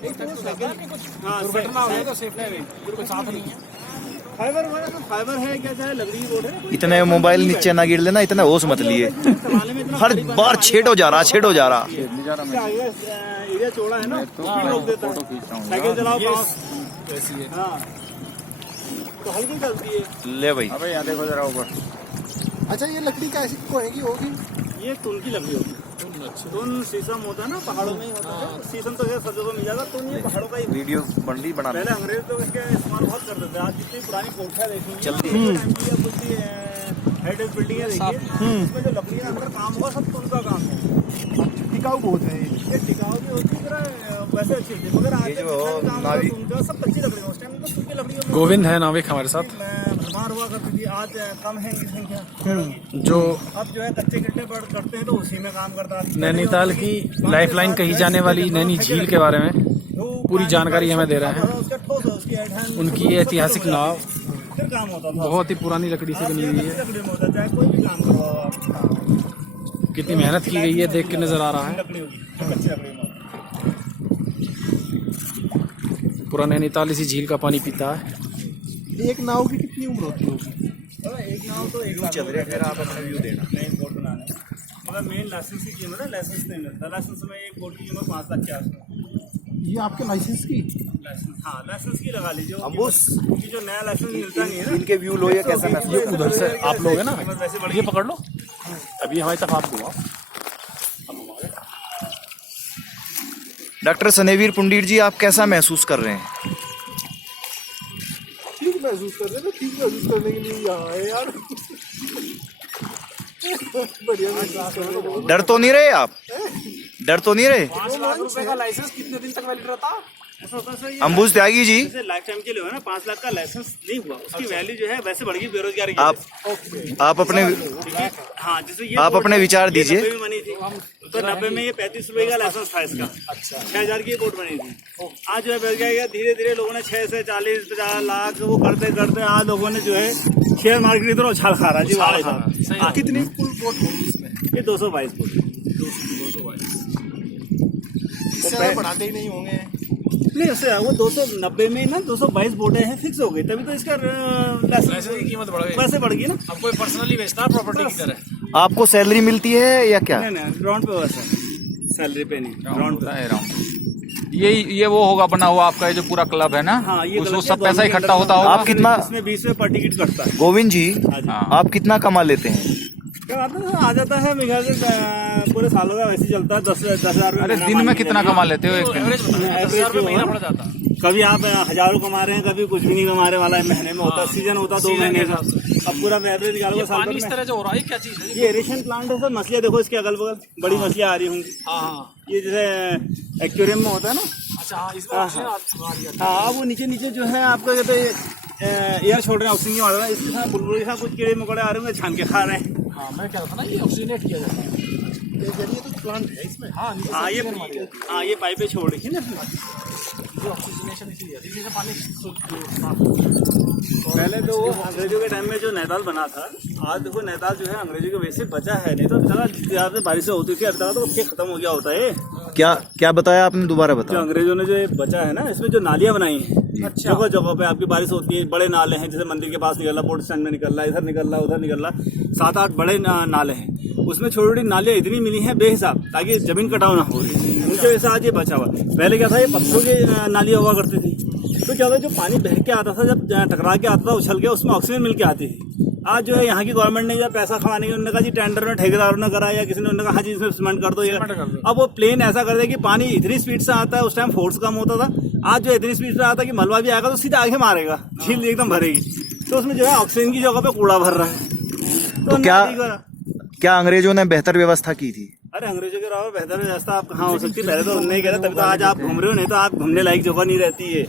दुर्घटना हो तो सेफ्टी कोई साथ नहीं है। फाइबर है क्या, चाहे लकड़ी की बोर्ड है। इतने मोबाइल नीचे ना गिर लेना, इतना होश मत लिए। हर बार छेड़ हो जा रहा। एरिया चौड़ा है ना, स्पीड रोक देता है। साइकिल चलाओ ऐसी है। हाँ तो हल्की चलती है। ले भाई, अबे यहाँ देखो जरा ऊपर। अच्छा ये लकड़ी कैसी कोएगी होगी? ये टून की लकड़ी होगी। टून शीशम होता है ना, पहाड़ों में ही होता है। शीशम तो सब जगह मिल जाता, टून ये पहाड़ों का ही। वीडियो बन रही बना पहले अंग्रेज लोग इसके इस्तेमाल बहुत करते थे। आज जितनी पुरानी कोठियाँ देखेंगे, चलती हेरिटेज बिल्डिंग है देखिए, इसमें जो लकड़ी का अंदर काम होगा सब टून का काम है। टिकाऊ बहुत है ये टिकाऊ भी होती है, वैसे अच्छी थी, मगर आज जो नावी सब कच्ची लकड़ी उस टाइम तो सूखी लकड़ी। गोविंद है नाविक हमारे साथ, भरमार हुआ करती थी, आज कम है इनकी संख्या। जो अब जो है कच्चे गिट्टे पर करते हैं तो उसी में काम करता है। नैनीताल की लाइफलाइन कही जाने वाली नैनी झील के बारे में पूरी जानकारी हमें दे रहे हैं। उनकी ऐतिहासिक नाव फिर काम होता था, बहुत ही पुरानी लकड़ी से बनी हुई है। लकड़ी में होता है, चाहे कोई भी काम करवाओ आप। कितनी मेहनत की गई है देख के नजर आ रहा है। लकड़ी होगी, कच्ची लकड़ी में। पूरा नैनीताल इसी झील का पानी पीता है। एक नाव की कितनी उम्र होती होगी? एक नाव तो एक चल रहे, फिर आप अपना व्यू देना। नई बोट बनाने मगर मेन लाइसेंस की कीमत है, लाइसेंस नहीं मिलता। लाइसेंस में एक बोट की कीमत 5 लाख के आसपास। ये आपके लाइसेंस की? लाइसेंस, हाँ लाइसेंस की लगा लीजिए। अम्बुस क्योंकि जो नया लाइसेंस मिलता नहीं है ना। इनके व्यू लो, ये कैसा महसूस ये उधर से आप लोग है ना, वैसे बढ़ ये पकड़ लो अभी हमारी तरफ आप दूंगा। डॉक्टर सनेवीर पुंडीर जी, आप कैसा महसूस कर रहे हैं? ठीक महसूस कर रहे हैं, ठीक महसूस करने के लिए यहाँ है यार। बढ़िया महसूस कर रहे हो। डर तो नहीं रहे आप? डर तो नहीं रहे? 5 लाख रुपए का लाइसेंस कितने दिन तक वैलिड रहता? ऐसा होता है सर, ये अंबुज त्यागी जी, जैसे लाइफ टाइम के लिए है ना, 5 लाख का लाइसेंस नहीं हुआ, उसकी वैल्यू जो है वैसे बढ़ गई बेरोजगारी की आप अपने वजह से। हाँ जैसे ये आप बोट अपने है, विचार ये दीजिए। 90 में बनी थी, तो 90 में ये 35 रुपए का लाइसेंस था इसका। 6000 की बोट बनी थी। आज जो है बेरोजगारी, धीरे धीरे लोगों ने 6 से 40 50 लाख वो करते करते आज लोगों ने जो है शेयर मार्केट इधर उछाल खा रहा है जी। हाँ, कितनी कुल बोट होगी इसमें? ये 222 बोट। 222 इससे ज़्यादा बढ़ाते ही नहीं होंगे। नहीं उससे वो 290 में ना 222 बोटें हैं, फिक्स हो गई, तभी तो इसका लाइसेंस की कीमत बढ़ गई। पैसे बढ़ गई ना। अब कोई पर्सनली बेचता है प्रॉपर्टी की तरह। आपको सैलरी मिलती है या क्या? नहीं नहीं, ग्राउंड पे बस है, सैलरी पे नहीं, ग्राउंड पे। ये वो होगा बना हुआ आपका, ये जो पूरा क्लब है ना। हाँ, ये उसमें क्लब सब है, पैसा गवर्नमेंट इकट्ठा होता अंडर होगा। आप कितना इसमें 20 रुपए पर टिकट कटता है। गोविंद जी, हाँ। आप कितना कमा लेते हैं? क्या आता है, आ जाता है मेरे ख्याल से पूरे सालों का वैसे ही चलता है। 10,000 अरे दिन में कितना कमा लेते हो एक दिन? एवरेज बता 10,000 रुपये महीना पड़ जाता है। कभी आप हजारों कमा रहे हैं, कभी कुछ भी नहीं कमा रहे वाला है। महीने में होता है, सीजन होता है 2 महीने का। अब पूरा एवरेज निकालो साल पानी इस भर तरह जो हो रहा है क्या चीज है? में। ये एरेशन प्लांट है सर। मछलियाँ देखो इसके अगल बगल बड़ी मछलियाँ आ रही होंगी। हाँ ये जैसे एक्वेरियम में होता है ना। अच्छा हाँ, इसमें ऑक्सीजन आ रही है। हाँ, अब वो नीचे नीचे जो है आपका कहते हैं एयर छोड़ रहे हैं, ऑक्सीजन मार रहे हैं। इसके साथ बुलबुल के साथ कुछ कीड़े मकोड़े आ रहे हैं, छान के खा रहे हैं। हाँ मैं कह रहा था ना, ये ऑक्सीजनेट किया जाता है। ये तो प्लांट है इसमें। हाँ नीचे से हाँ ये ऑक्सीजन मारी जाती हाँ ये पाइपें छोड़ रही है ना इसमें। है। ये ऑक्सीजनेशन इसीलिए है। इसी से पानी पहले तो वो अंग्रेजों के टाइम में जो नैनीताल बना था, आज देखो नैनीताल जो है अंग्रेजों के वैसे बचा है। नहीं तो जगह यहाँ पे बारिशें होती थी, अब तक तो उसके खत्म हो गया होता है। क्या बताया आपने? दोबारा जो बताओ। अंग्रेजों ने जो ये बचा है ना, इसमें जो नालियां बनाई हैं, जगह जगह पे आपकी बारिश होती है। बड़े नाले हैं, जैसे मंदिर के पास निकल रहा, पोर्ट स्टैंड में निकल रहा, इधर निकल रहा, उधर निकल रहा, 7-8 बड़े नाले हैं। उसमें छोटी छोटी नालियां इतनी मिली हैं बेहिसाब, ताकि जमीन कटाव ना हो रही। उनके वजह से आज ये बचा हुआ। पहले क्या था, ये पत्थरों की नालियां हुआ करती थी, तो क्या था जो पानी बह के आता था, जब टकरा के आता था, उछल के, उसमें ऑक्सीजन मिल के आती थी। आज जो है यहाँ की गवर्नमेंट ने या पैसा खवाने की उन्होंने कहा जी, टेंडर में ठेकेदारों ने करा या किसी ने, उन्होंने कहा हाँ जी इसमें सीमेंट कर दो। अब वो प्लेन ऐसा कर दिया कि पानी इतनी स्पीड से आता है, उस टाइम फोर्स कम होता था। आज जो इतनी स्पीड से आता है कि मलबा भी आएगा तो सीधा आगे मारेगा, झील एकदम भरेगी। तो उसमें जो है ऑक्सीजन की जगह पे कूड़ा भर रहा है। तो क्या अंग्रेजों ने बेहतर व्यवस्था की थी? अरे अंग्रेजों के अलावा बेहतर व्यवस्था आप कहाँ हो सकती है? पहले तो उन्होंने कह रहा, तभी तो आज आप घूम रहे हो, नहीं तो आप घूमने लायक जगह नहीं रहती है।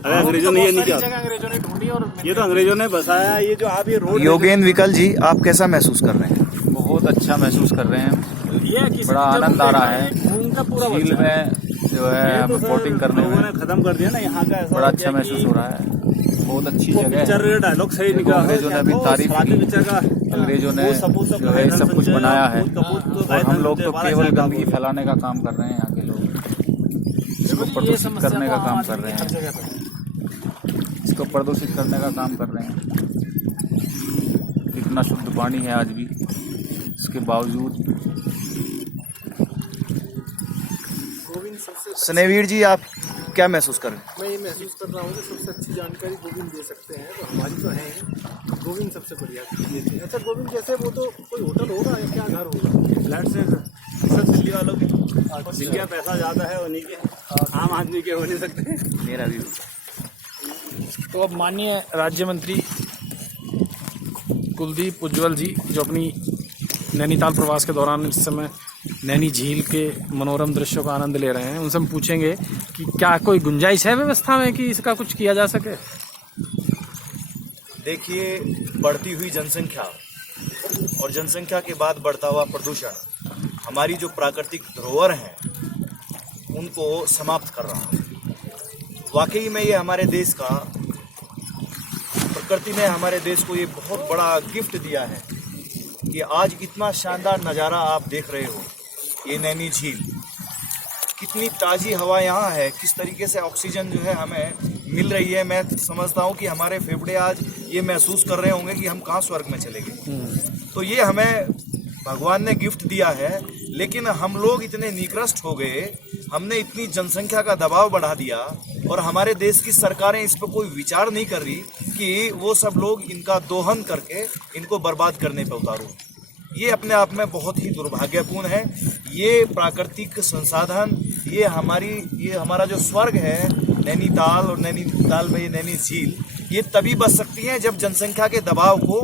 अरे अंग्रेजों ने ये नहीं किया, अंग्रेजों ने ढूंढी और ये तो अंग्रेजों ने बसाया। ये जो आप ये रोड योगेंद्र विकल जी, आप कैसा महसूस कर रहे हैं? बहुत अच्छा महसूस कर रहे हैं। ये किसी बड़ा आनंद आ रहा है। घूमता पूरा झील में जो है हमें बोटिंग करने लोगों में ने खत्म कर दिया ना यहाँ का। ऐसा बड़ा हो अच्छा गया महसूस कि हो रहा है। बहुत अच्छी वो जगह पिक्चर है। डायलॉग सही निकला। अंग्रेजों ने भी तारीफ की। पिक्चर का अंग्रेजों ने वो सपूत तो जो है सब कुछ बनाया है, कपूत तो और हम लोग तो बारह केवल साल का गंदगी बोल। फैलाने का काम कर रहे हैं यहाँ के लोग। इसको प्रदूषित करने का काम कर रहे हैं, इसको प्रदूषित करने का काम कर रहे हैं। कितना शुद्ध पानी है आज भी, इसके बावजूद। गोविंद सबसे स्नेहवीर जी, आप क्या महसूस कर रहे हैं? मैं ये महसूस कर रहा हूँ कि सबसे अच्छी जानकारी गोविंद दे सकते हैं, तो हमारी तो है ही। गोविंद सबसे बढ़िया देते हैं। अच्छा गोविंद जैसे वो तो कोई होटल होगा या क्या घर होगा? फ्लैट से सब दिल्ली वालों के, जिनके पैसा ज़्यादा है उन्हीं के, आम आदमी के हो नहीं सकते। मेरा भी। तो अब माननीय राज्य मंत्री कुलदीप उज्ज्वल जी, जो अपनी नैनीताल प्रवास के दौरान इस समय नैनी झील के मनोरम दृश्यों का आनंद ले रहे हैं, उनसे हम पूछेंगे कि क्या कोई गुंजाइश है व्यवस्था में कि इसका कुछ किया जा सके। देखिए, बढ़ती हुई जनसंख्या और जनसंख्या के बाद बढ़ता हुआ प्रदूषण हमारी जो प्राकृतिक धरोहर हैं उनको समाप्त कर रहा है। वाकई में ये हमारे देश का, प्रकृति ने हमारे देश को ये बहुत बड़ा गिफ्ट दिया है कि आज इतना शानदार नज़ारा आप देख रहे हो। ये नैनी झील, कितनी ताज़ी हवा यहाँ है, किस तरीके से ऑक्सीजन जो है हमें मिल रही है। मैं समझता हूँ कि हमारे फेफड़े आज ये महसूस कर रहे होंगे कि हम कहाँ स्वर्ग में चले गए। तो ये हमें भगवान ने गिफ्ट दिया है, लेकिन हम लोग इतने निकृष्ट हो गए, हमने इतनी जनसंख्या का दबाव बढ़ा दिया और हमारे देश की सरकारें इस पर कोई विचार नहीं कर रही कि वो सब लोग इनका दोहन करके इनको बर्बाद करने पर उतारो। ये अपने आप में बहुत ही दुर्भाग्यपूर्ण है। ये प्राकृतिक संसाधन, ये हमारा जो स्वर्ग है नैनीताल और नैनीताल में ये नैनी झील, ये तभी बच सकती है जब जनसंख्या के दबाव को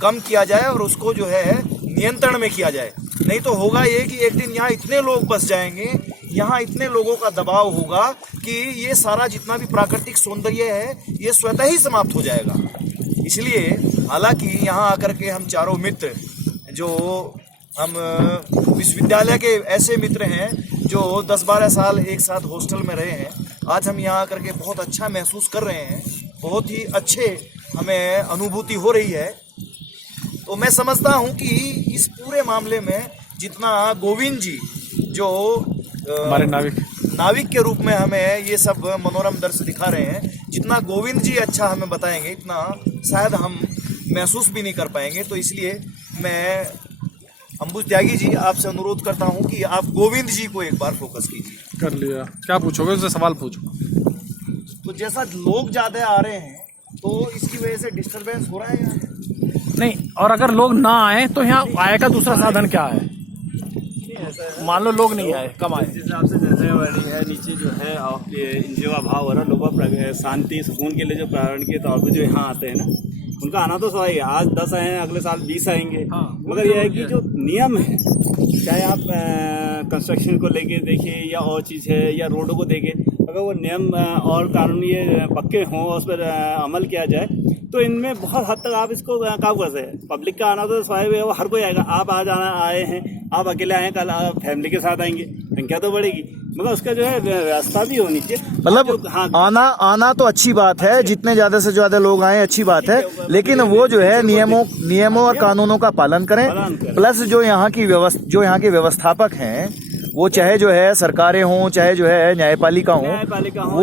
कम किया जाए और उसको जो है नियंत्रण में किया जाए। नहीं तो होगा ये कि एक दिन यहाँ इतने लोग बस जाएंगे, यहाँ इतने लोगों का दबाव होगा कि ये सारा जितना भी प्राकृतिक सौंदर्य है ये स्वतः ही समाप्त हो जाएगा। इसलिए हालांकि यहाँ आकर के हम चारों मित्र, जो हम विश्वविद्यालय के ऐसे मित्र हैं जो 10-12 साल एक साथ हॉस्टल में रहे हैं, आज हम यहाँ आकर के बहुत अच्छा महसूस कर रहे हैं, बहुत ही अच्छे हमें अनुभूति हो रही है। तो मैं समझता हूँ कि इस पूरे मामले में जितना गोविंद जी जो हमारे नाविक के रूप में हमें ये सब मनोरम दृश्य दिखा रहे हैं, जितना गोविंद जी अच्छा हमें बताएंगे इतना शायद हम महसूस भी नहीं कर पाएंगे। तो इसलिए मैं अंबुज त्यागी जी आपसे अनुरोध करता हूं कि आप गोविंद जी को एक बार फोकस कीजिए। कर लिया, क्या पूछोगे उससे? सवाल पूछो। तो जैसा लोग ज्यादा आ रहे हैं तो इसकी वजह से डिस्टरबेंस हो रहा है यहाँ? नहीं, और अगर लोग ना आए तो यहाँ आय का दूसरा साधन क्या है? मान लो लोग नहीं आए, कम आए। जिस हिसाब से जनसंख्या बढ़ रही है, नीचे जो है जो अभाव हो रहा है, लोगों शांति सुकून के लिए जो पर्यावरण के तौर पर जो यहाँ आते हैं ना, उनका आना तो स्वाभाविक है। आज 10 आए हैं, अगले साल 20 आएंगे। मगर यह है कि जो नियम है, चाहे आप कंस्ट्रक्शन को लेके देखिए या और चीज़ है या रोडों को देखें, अगर वो नियम और कानून ये पक्के हों और उस पर अमल किया जाए तो इनमें बहुत हद तक आप इसको काबू कर सकते हैं। पब्लिक का आना तो स्वाभाविक है, वो हर कोई आएगा। आप आज आए हैं, आप अकेले आए हैं, कल आप फैमिली के साथ आएंगे, संख्या तो बढ़ेगी, मगर उसका जो है व्यवस्था भी होनी चाहिए। मतलब हाँ, आना तो अच्छी बात है, जितने ज्यादा से ज्यादा लोग आए अच्छी बात है, लेकिन वो जो है नियमों और कानूनों का पालन करें। प्लस जो यहाँ के व्यवस्थापक हैं, वो चाहे जो है सरकारें हों, चाहे जो है न्यायपालिका हो,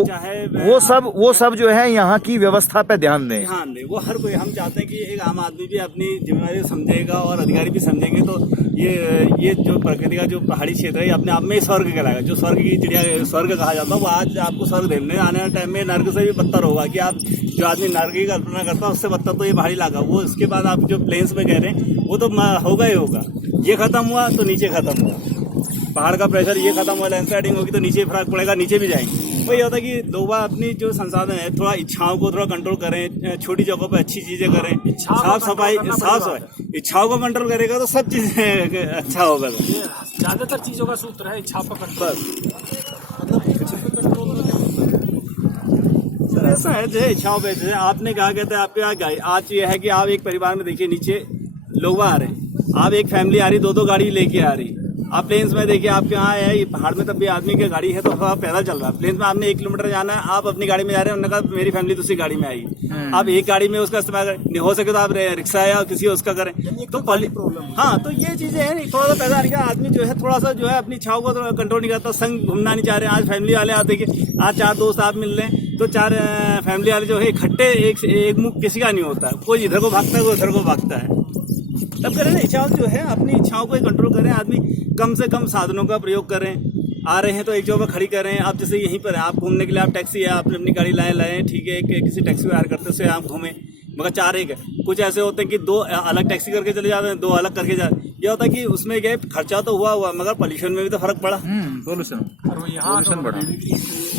वो सब जो है यहाँ की व्यवस्था पे ध्यान दें। वो हर कोई, हम चाहते हैं कि एक आम आदमी भी अपनी जिम्मेदारी समझेगा और अधिकारी भी समझेंगे तो ये जो प्रकृति का जो पहाड़ी क्षेत्र है, ये अपने आप में स्वर्ग कहलाएगा। जो स्वर्ग की चिड़िया स्वर्ग कहा जाता है, वो आज आपको स्वर्ग देखने आने वाले टाइम में नर्क से भी बदतर होगा। कि आप जो आदमी नर्क की कल्पना करता है उससे बदतर तो ये पहाड़ी इलाका। वो उसके बाद आप जो प्लेन्स में कह रहे हैं वो तो होगा ही होगा। ये खत्म हुआ तो नीचे खत्म हुआ, पहाड़ का प्रेशर ये खत्म हुआ, लैंडस्लाइडिंग होगी तो नीचे फर्क पड़ेगा, नीचे भी जाएंगे। वो ये होता है कि लोग अपनी जो संसाधन है थोड़ा इच्छाओं को थोड़ा कंट्रोल करें, छोटी जगहों पे अच्छी चीजें करें, साफ सफाई इच्छाओं को कंट्रोल करेगा तो सब चीजें अच्छा होगा। ज्यादातर चीजों का सूत्र है इच्छा पर कंट्रोल। सर ऐसा है जो इच्छाओं पे, जैसे आपने कहा कहते हैं आपके यहाँ आज ये है कि आप एक परिवार में देखिए नीचे लोग आ रहे हैं, आप एक फैमिली आ रही 2-2 गाड़ी लेके आ रही, आप प्लेन्स में देखिए, आपके यहाँ है ये पहाड़ में, तब भी आदमी की गाड़ी है तो आप पैदल चल रहा है। प्लेन्स में आपने 1 किलोमीटर जाना है, आप अपनी गाड़ी में जा रहे हैं, उन्होंने कहा मेरी फैमिली दूसरी गाड़ी में आई, आप एक गाड़ी में उसका इस्तेमाल करें, हो सके तो आप रिक्शा या किसी उसका करें तो प्रॉब्लम। हाँ, तो ये चीजें हैं, थोड़ा सा पैदा नहीं, आदमी जो है थोड़ा सा जो है अपनी इच्छाओं को कंट्रोल नहीं करता, संग घूमना नहीं चाह रहे। आज फैमिली वाले आप देखिए, आज 4 दोस्त आप मिल रहे हैं तो 4 फैमिली वाले जो है इकट्ठे, एक मुख किसी का नहीं होता है, कोई इधर को भागता है, कोई उधर को भागता है। तब करें ना, इच्छाओं जो है अपनी इच्छाओं को कंट्रोल करें, आदमी कम से कम साधनों का प्रयोग करें। आ रहे हैं तो एक जगह खड़ी करें। आप जैसे यहीं पर है, आप घूमने के लिए आप टैक्सी है, आपने अपनी गाड़ी लाए ठीक है, किसी टैक्सी को हायर करते उससे आप घूमें, मगर 4 एक है। कुछ ऐसे होते हैं कि 2 अलग टैक्सी करके चले जाते हैं, 2 अलग करके जाते हैं। यह होता है कि उसमें क्या खर्चा तो हुआ मगर पॉल्यूशन में भी तो फर्क पड़ा। पोल्यूशन बढ़ा।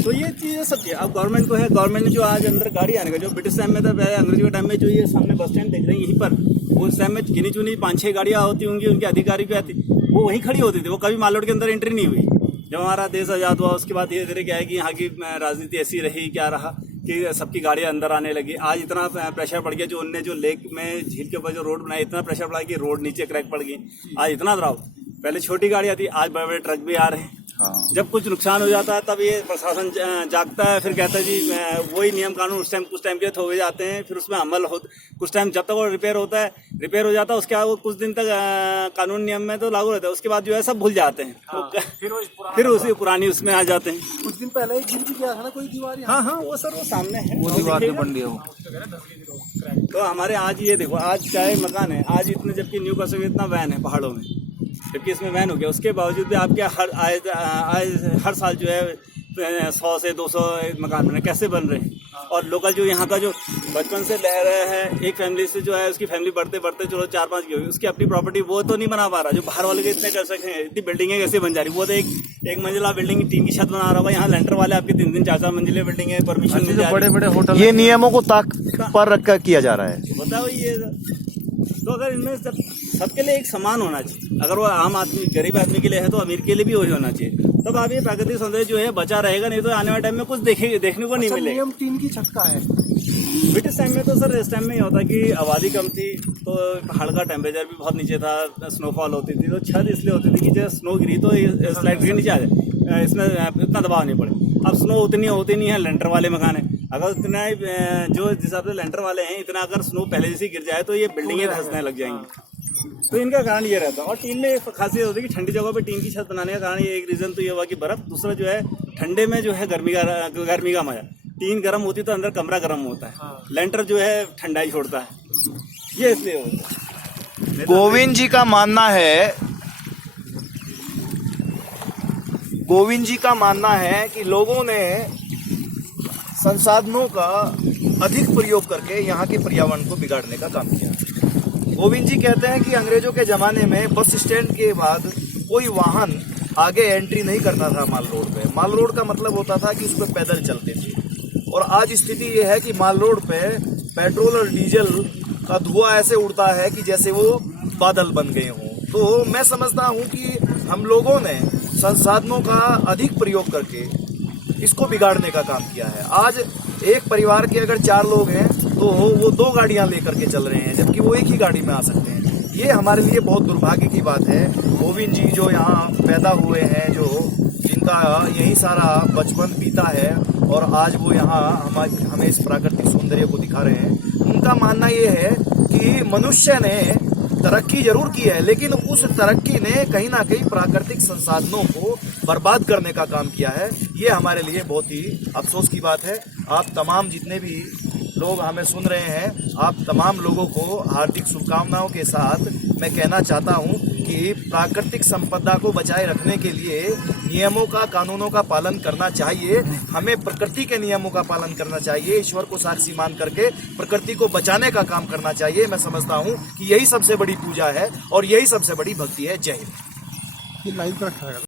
तो ये चीजें सब है। अब गवर्नमेंट को है, गवर्नमेंट ने जो आज अंदर गाड़ी आने का, जो ब्रिटिश टाइम में था, पहले अंग्रेजों के टाइम में जो ये सामने बस स्टैंड देख रहे हैं यहीं पर, उस टाइम में गिनी चुनी 5-6 गाड़ियां होती होंगी, उनके अधिकारी की आती, वो वहीं खड़ी होती थी, वो कभी माल रोड के अंदर एंट्री नहीं हुई। जब हमारा देश आज़ाद हुआ उसके बाद धीरे धीरे क्या है कि यहाँ की राजनीति ऐसी रही, क्या रहा कि सबकी गाड़ियां अंदर आने लगी। आज इतना प्रेशर पड़ गया, जो उनने जो लेक में झील के ऊपर जो रोड बनाई, इतना प्रेशर पड़ा कि रोड नीचे क्रैक पड़ गई। आज इतना दराव, पहले छोटी गाड़ियां थी, आज बड़े बड़े ट्रक भी आ रहे हैं। हाँ। जब कुछ नुकसान हो जाता है तब ये प्रशासन जागता है, फिर कहता है जी वही नियम कानून उस टाइम कुछ टाइम के हो जाते हैं, फिर उसमें अमल हो कुछ टाइम, जब तक वो रिपेयर होता है, रिपेयर हो जाता है, उसके बाद वो कुछ दिन तक कानून नियम में तो लागू रहता है, उसके बाद जो है सब भूल जाते हैं। फिर उसी पुरानी उसमें आ जाते हैं। कुछ दिन पहले एक गिर भी गया था ना कोई दीवार। हाँ, वो सर वो सामने है, वो दीवार पे बन गया वो। तो हमारे आज ये देखो, आज चाहे मकान है, आज इतने, जबकि न्यू कसबे इतना वैन है पहाड़ों में, जबकि इसमें वैन हो गया, उसके बावजूद भी आपके हर साल जो है 100 से 200 मकान बने, कैसे बन रहे हैं। और लोकल जो यहाँ का जो बचपन से रह रहे हैं, एक फैमिली से जो है उसकी फैमिली बढ़ते बढ़ते चलो 4-5 की होगी, उसकी अपनी प्रॉपर्टी वो तो नहीं बना पा रहा, जो बाहर वाले के इतने कर सके हैं। इतनी बिल्डिंगें कैसे बन जा रही, वो तो एक मंजिला बिल्डिंग, टीन की छत बना रहा होगा, यहाँ लेंटर वाले आपकी 3-3, 4-4 मंजिले बिल्डिंग है, परमिशन मिल बड़े बड़े होटल, ये नियमों को ताक पर रखकर किया जा रहा है। बताओ ये तो अगर इनमें सबके लिए एक समान होना चाहिए, अगर वो आम आदमी गरीब आदमी के लिए है तो अमीर के लिए भी वही होना चाहिए, तब आप ये प्राकृतिक सौंदर्य जो है बचा रहेगा, नहीं तो आने वाले टाइम में कुछ देखने को नहीं मिलेगा। नियम टीन की छत का है। ब्रिटिश टाइम में तो सर इस टाइम में ये होता कि आबादी कम थी, तो पहाड़ का टेम्परेचर भी बहुत नीचे था, स्नोफॉल होती थी, तो छत इसलिए होती थी कि जब स्नो गिरी तो स्लाइड के नीचे आ जाए, इसमें इतना दबाव नहीं पड़े। अब स्नो उतनी होती नहीं है, लेंटर वाले मकान है, अगर उतना जो जिस हिसाब से लेंटर वाले हैं, इतना अगर स्नो पहले जैसे गिर जाए तो ये बिल्डिंगें धंसने लग जाएंगी। तो इनका कारण ये रहता है। और टीन में एक खासियत होती है कि ठंडी जगह पे टीन की छत बनाने का कारण ये एक रीजन तो ये हुआ कि बर्फ, दूसरा जो है ठंडे में जो है गर्मी का मजा, टीन गर्म होती तो अंदर कमरा गर्म होता है, लेंटर जो है ठंडाई छोड़ता है, ये इसलिए होता है। गोविंद जी का मानना है कि लोगों ने संसाधनों का अधिक प्रयोग करके यहाँ के पर्यावरण को बिगाड़ने का काम किया। गोविंद जी कहते हैं कि अंग्रेजों के जमाने में बस स्टैंड के बाद कोई वाहन आगे एंट्री नहीं करता था माल रोड पे। माल रोड का मतलब होता था कि उस पर पैदल चलते थे, और आज स्थिति ये है कि माल रोड पे पेट्रोल और डीजल का धुआं ऐसे उड़ता है कि जैसे वो बादल बन गए हों। तो मैं समझता हूँ कि हम लोगों ने संसाधनों का अधिक प्रयोग करके इसको बिगाड़ने का काम किया है। आज एक परिवार के अगर 4 लोग हैं तो वो 2 गाड़ियां लेकर के चल रहे हैं, जबकि वो एक ही गाड़ी में आ सकते हैं। ये हमारे लिए बहुत दुर्भाग्य की बात है। गोविंद जी जो यहाँ पैदा हुए हैं, जो जिनका यही सारा बचपन बीता है, और आज वो यहाँ हमें इस प्राकृतिक सौंदर्य को दिखा रहे हैं, उनका मानना ये है कि मनुष्य ने तरक्की जरूर की है, लेकिन उस तरक्की ने कहीं ना कहीं प्राकृतिक संसाधनों को बर्बाद करने का काम किया है। ये हमारे लिए बहुत ही अफसोस की बात है। आप तमाम जितने भी लोग हमें सुन रहे हैं, आप तमाम लोगों को हार्दिक शुभकामनाओं के साथ मैं कहना चाहता हूं कि प्राकृतिक संपदा को बचाए रखने के लिए नियमों का, कानूनों का पालन करना चाहिए। हमें प्रकृति के नियमों का पालन करना चाहिए, ईश्वर को साक्षी मान करके प्रकृति को बचाने का काम करना चाहिए। मैं समझता हूं कि यही सबसे बड़ी पूजा है और यही सबसे बड़ी भक्ति है। जय हिंद। ये लाइव पर रखा है।